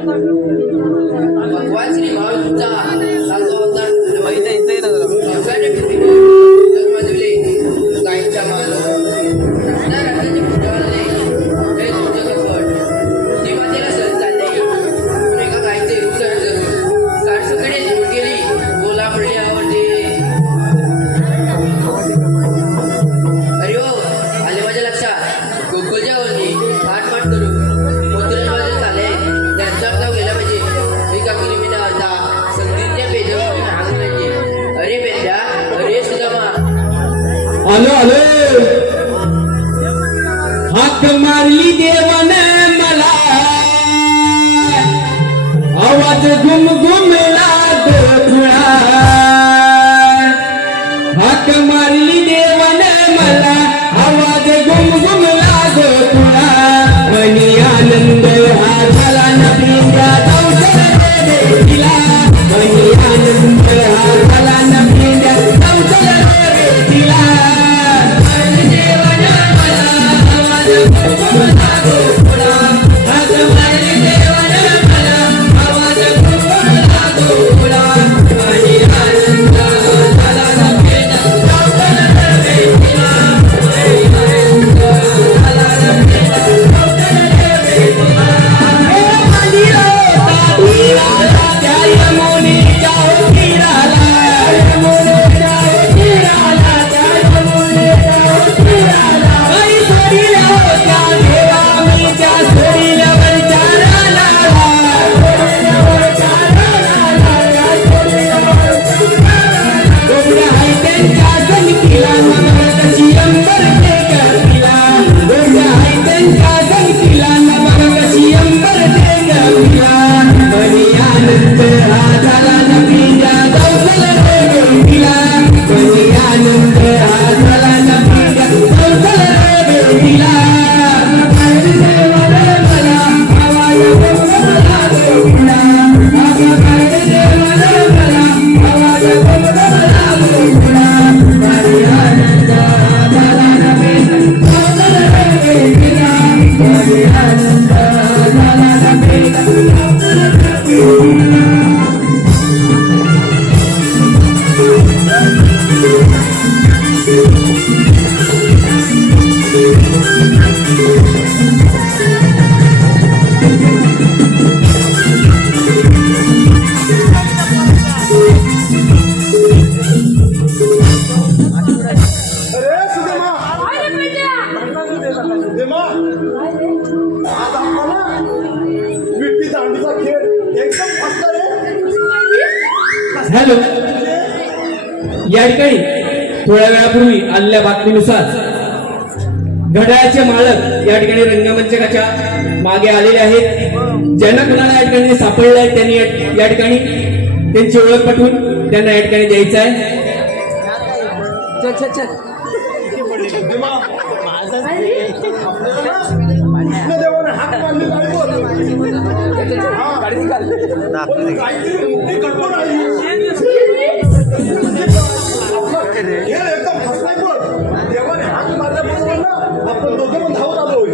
भगवान श्री महावीरचा सातवा अवतार जन्मदिवली गायीच्या माल कृष्णा राजाचे पुत्रवाले हे तुमचे कपट ती मातेला सहन चालले पण एका गायीचे उत्तर जरूर सारसकडे निघून गेली बोला पडली आवडते. अरे हो आले माझ्या लक्षात गोकुळच्या वरती हात करू मोत्रेश्वराचे चाले त्यांचा जाऊ गेला पाहिजे एका किलोमीटर अर्धा संगीतच्या पेजवर हागण्याचे. अरे बेंद्या अरे सुदामा आलो आलो हाक मारली देवाने मला आवाज घुमघुमला गोकुळा हाक मारली देवाने मला आवाज घुमघुमला गोकुळा आणि आनंद हा झाला नबीच्या दौसर रे दिला आणि आनंद हा झाला नबीच्या दौसर रे दिला. हॅलो या ठिकाणी थोड्या वेळापूर्वी आलेल्या बातमीनुसार घड्याळाचे मालक या ठिकाणी रंगमंचकाच्या मागे आलेले आहेत. ज्यांना कुणाला या ठिकाणी सापडले आहेत त्यांनी या ठिकाणी त्यांची ओळख पटवून त्यांना या ठिकाणी द्यायचं आहे. आपण दोघं पण धावत आलो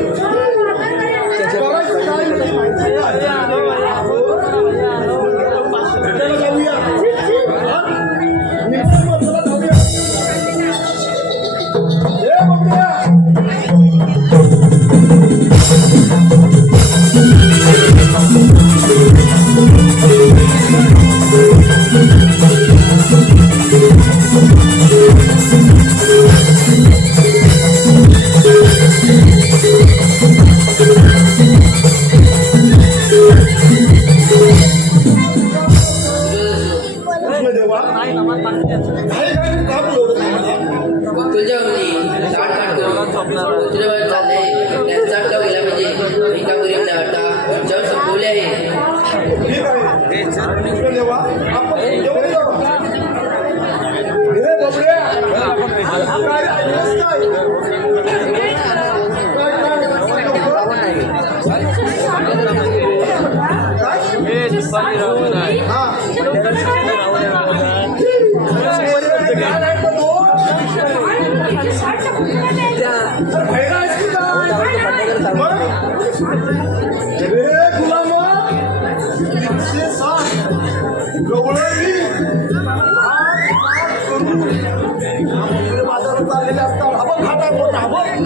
चाललेले असतात आपण खाटा मोठा आपण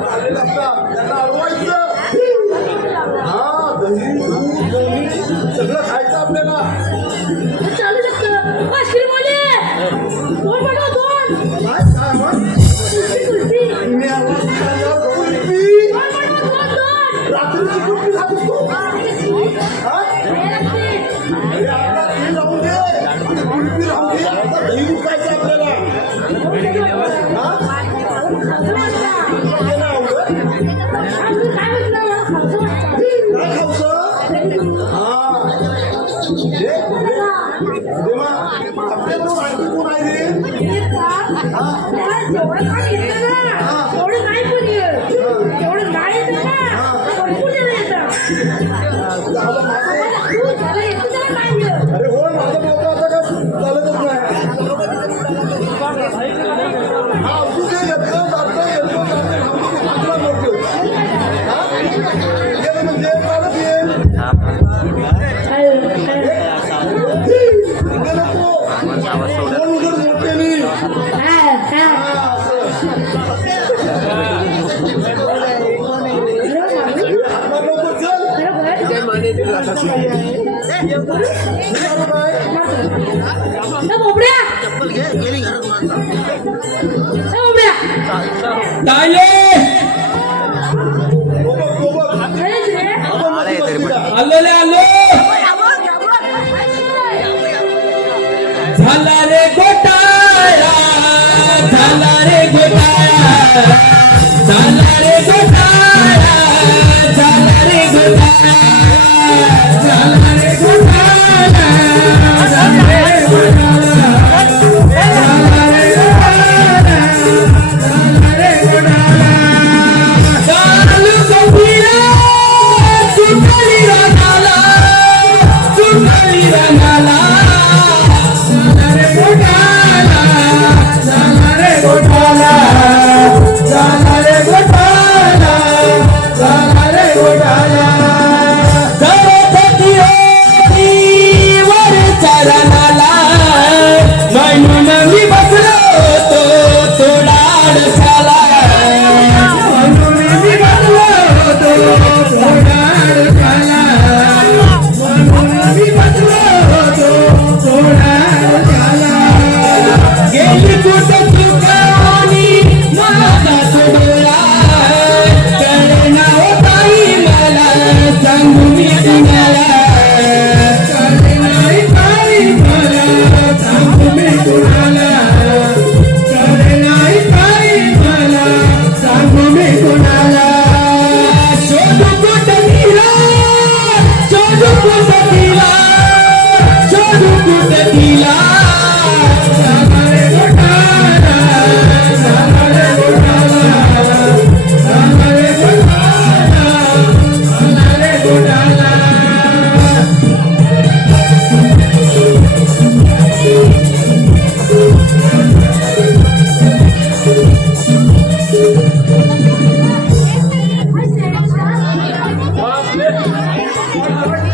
चाललेले असतात त्यांना अडवायचं हा दही दूध लोणी सगळं खायचं आपल्याला चालू शकतं श्रीमोले दोन बनव दोन काय काय मग कुल्फी मी आवाज केल्यावर कुल्फी रात्रीची कुल्फी खातोस तू हा? अरे आता ते राहून दे कुल्फी राहून दे आता दही दूध खायचं आपल्याला हा? तुला नाही आवडत? काय खाऊचं? हा. दे मग. आपल्याबरोबर आणखी कोण आहे रे? अरे हो माझं डोकं आता काय चालतच नाही हा तू जे येतो जातो आपला मोठे हा गेलं म्हणजे चालत येईल कोण उघड मोठे नाही आपला लोक चल तायले आलो रे आलो झाला रे घोटाळा झाला रे घोटाळा झाला रे घोटाळा झाला रे घोटाळा झाला रे घोटाळा झाला रे घोटाळा झाला रे घोटाळा झाला रे घोटाळा चालू कपिला सुटली रंगाला झाला रे घोटाळा झाला रे घोटाळा झाला रे घोटाळा झाला रे घोटाळा सरस्वती होती वर चरणाला म्हणून मी बसलो होतो थोडा अडसाला म्हणून मी बसलो होतो थोडा अडसाला म्हणून मी बसलो होतो थोडा अडसाला गेली कुठं चुकावणी माझा सोडला कळेना हो ताई मला सांगू मी कुणाला कळेना ताई मला सांगू मी कुणाला कळेना ताई मला सांगू मी कुणाला शोधू कुठं तिला शोधू कुठं तिला शोधू कुठं तिला झाला रे घोटाळा झाला रे घोटाळा झाला रे घोटाळा झाला रे घोटाळा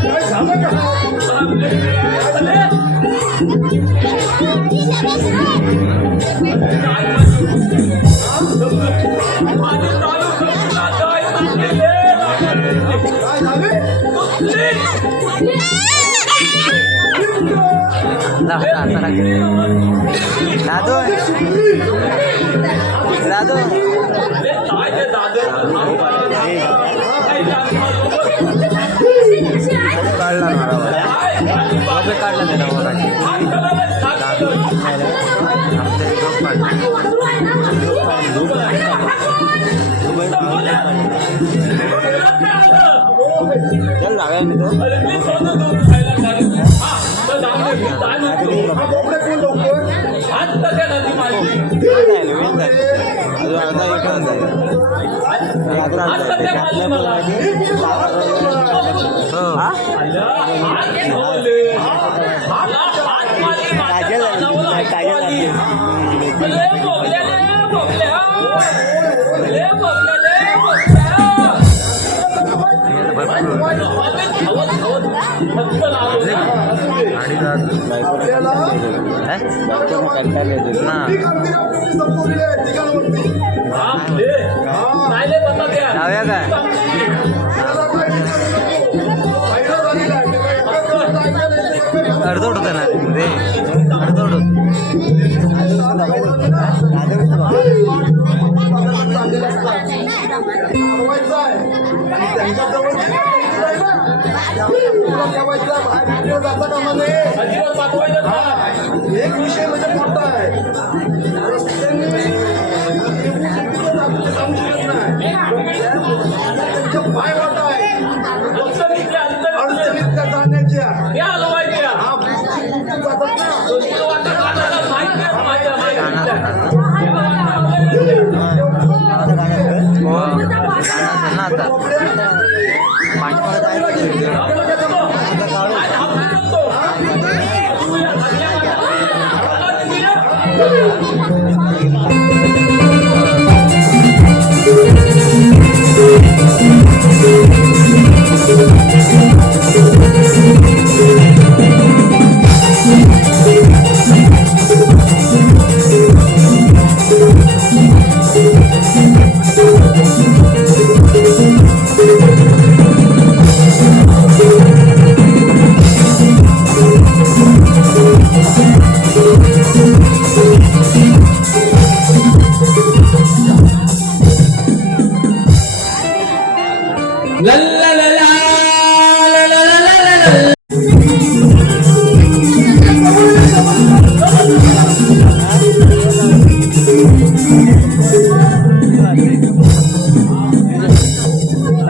काय झालं का काय झाले दादू दादू काढला काढला चल लागाय मी तो हा बोकडे कोण लवकर आपल्याला ना ठीक आमची आपली संपवलेली आहे ठिकाणावरती. जाऊया काय त्याला काय फायदा झालेला आहे. अर्धवट होतं ना ते अर्धवट होत अडवायचं आहे आणि त्यांच्याजवळ जे काही आहे ना, त्याला ठेवायचं आहे. बाहेर विकलं जातं कामा नये. एक विषय म्हणजे मोठा आहे. रस्त्याने विकलं जातं ते सांगू शकत नाही. त्यांच्या पाय वाटा आहे अडचणीत त्या जाण्याच्या. हा, जातात ना. असेल ना आता ला ला ला ला ला ला ला ला ला ला.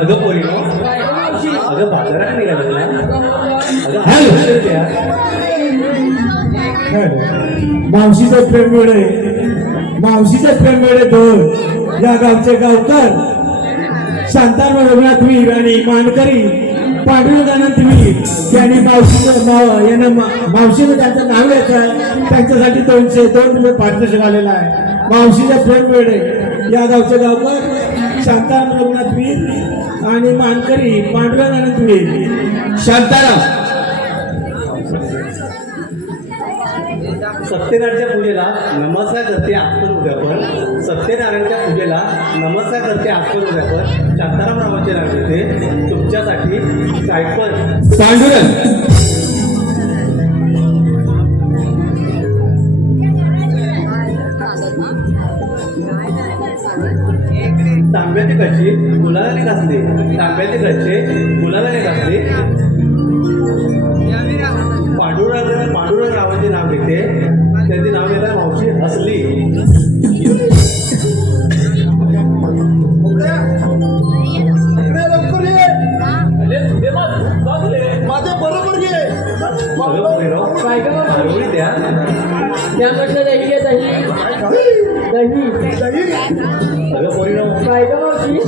अगं पोरीनो, अगं बाजारात निघालं ना. मावशीचं प्रेम वेळे मावशीचं प्रेम वेळे दोन या गावचे गावकर शांताराम रघुनाथ वीर आणि मानकरी पांडुरंगानंद वीर यांनी मावशीनं त्यांचं नाव घ्यायचं त्यांच्यासाठी 202 रुपये पारितोषिक आलेला आहे. मावशीच्या प्रेम वेळे या गावचे गावकर शांताराम रघुनाथ वीर आणि मानकरी पांडुरंगानंद वीर. शांताराम सत्यनारायणच्या पूजेला नमस्कार करते आजपण उद्यापण. सत्यनारायणच्या पूजेला नमस्कार करते आजपण उद्यापण. शांताराम रावांचे नाव घेते तुमच्यासाठी सायपन. पांडुरंग तांब्याचे कळशी गुलालाने घासले. तांब्याचे कळशे गुलालाने घासले. पांडुरंग रावांचे नाव घेते त्यांचे नाव घ्यायला मावशी हसली. इकडे लवकर ये. माझ्या बरोबर ये. हरवळी द्या. त्या म्हटलं दही आहे दही दही दही. अगं पोरीनो काय का मावशी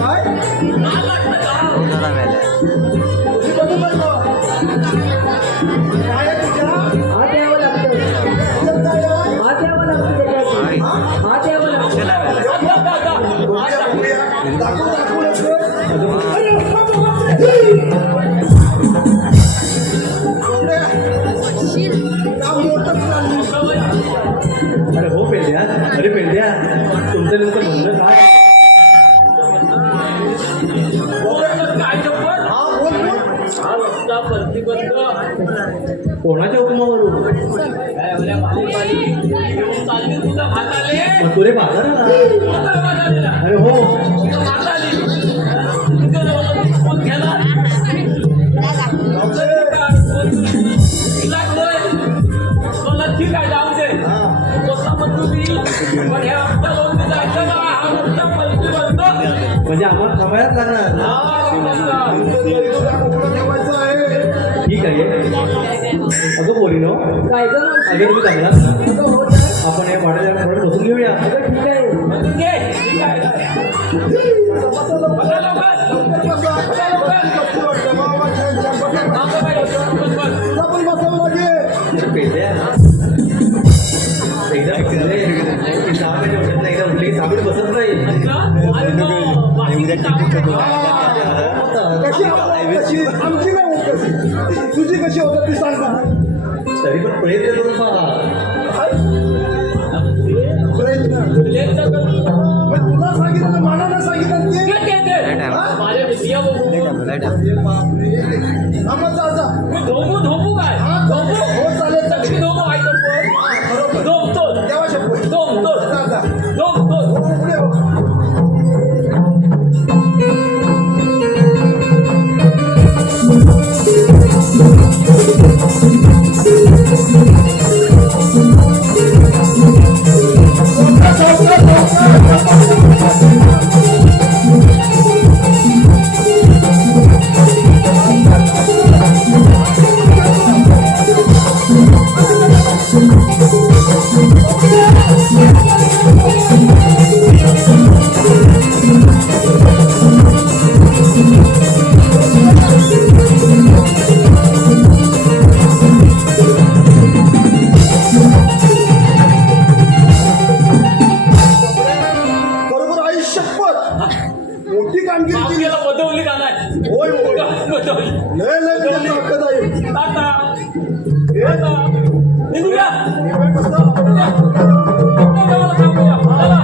काय? कोणाला मिळालं तुझी बरोबर आहे का? काय आहे तुझ्या? हात यावं लागतं तुझं काय आहे? हात यावं लागतं त्याच्यासाठी हात यावं लागतं कोणाला मिळालं बघूया. दाखवू लवकर. नाव मोठं चाललं. अरे हो पेंड्या. अरे पेंड्या तुमचं नेमकं म्हणणं काय? हा बोल बोल. कोणाच्या हुकुमावरून? तुरे बाजाराला. अरे हो म्हणजे आम्हाला थांबायलाच लागणार. ठेवायचं आहे. ठीक आहे. अगं पोरीनो काय का मावशी अगं तुम्ही चांगला अगं हो तर. आपण या वाड्याला थोडं बसून घेऊया. अगं ठीक आहे पण बसावं लागेल. तर पेंड्या एकदा फिरले की 6 महिने वाटत नाही. एकदा म्हटलं की साबीत बसत नाही. कशी कशी आमची नाही होत कशी तुझी कशी होत ती सांग ना. तरी पण प्रयत्न करून पहा. प्रयत्न मग तुला सांगितलं मला नाही सांगितलं ते माझ्या विद्या बघू अरे बापरे आम्हाला जा धोमू धोमू काय हा धोमो हो चालेल लक्ष्मी धोमू आहे बरोबर धोमतो देवा शपथ धोमतो जा धोमतो हो पुढे हो बरोबर आई शपथ मोठी कामगिरी केली आपल्याला बदवली का नाही होय होय बदवली लय लय तुझी ताकद आहे टाटा टाटा निघूया निवड कसं गावाला थांबूया. चला.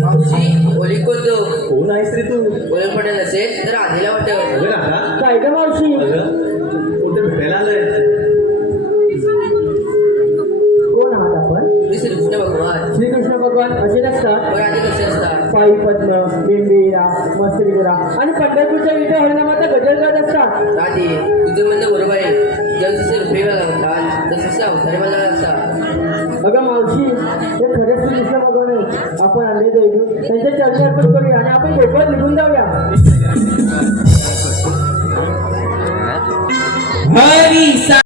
मावशी होली कोणतो कोण आहेस रे तू? ओळख पटेल असेल तर आधीला वाटतं अगं राधा, काय ग मावशी अगं कोणतं भेटायला आलंय? कोण आहात आपण मी श्रीकृष्ण भगवान श्रीकृष्ण भगवान असे नसतात बरं आधी कसे असतात पायी पद्म बेंबीरा मस्तिरा आणि पंढरपूरच्या विठ्ठल हरिनामाचा गजर करत असतात. राधी तुझं म्हणणं बरोबर आहे जर जसे रुपये मला म्हणतात तसे अवतारे मला असतात अगं मावशी हे खरे श्रीकृष्ण भगवान आहेत. आपण आले जाऊ त्यांच्या चर्चा अर्पण करूया आणि आपण गोपाळ निघून जाऊया. हरी